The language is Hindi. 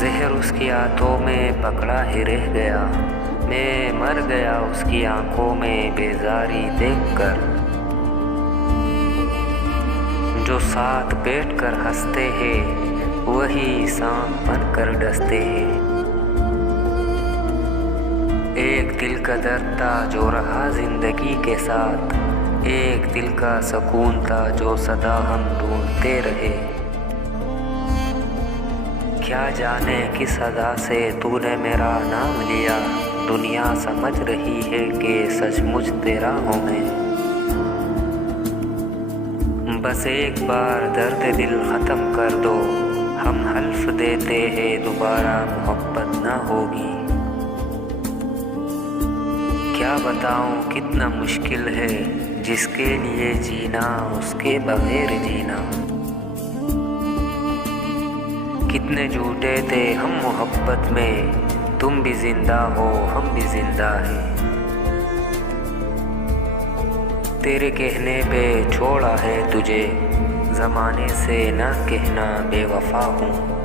जहर उसकी आंतों में पकड़ा ही रह गया। मैं मर गया उसकी आंखों में बेजारी देखकर। जो साथ बैठकर हंसते हैं वही सांप बनकर डसते हैं। एक दिल का दर्द था जो रहा जिंदगी के साथ, एक दिल का सुकून था जो सदा हम ढूंढते रहे। क्या जाने किस अदा से तूने मेरा नाम लिया, दुनिया समझ रही है कि सचमुच तेरा हूँ मैं। बस एक बार दर्द दिल ख़त्म कर दो, हम हल्फ देते हैं दोबारा मोहब्बत ना होगी। क्या बताऊँ कितना मुश्किल है जिसके लिए जीना उसके बगैर जीना। कितने झूठे थे हम मोहब्बत में, तुम भी जिंदा हो हम भी जिंदा हैं। तेरे कहने पे छोड़ा है तुझे, ज़माने से ना कहना बेवफा हूँ।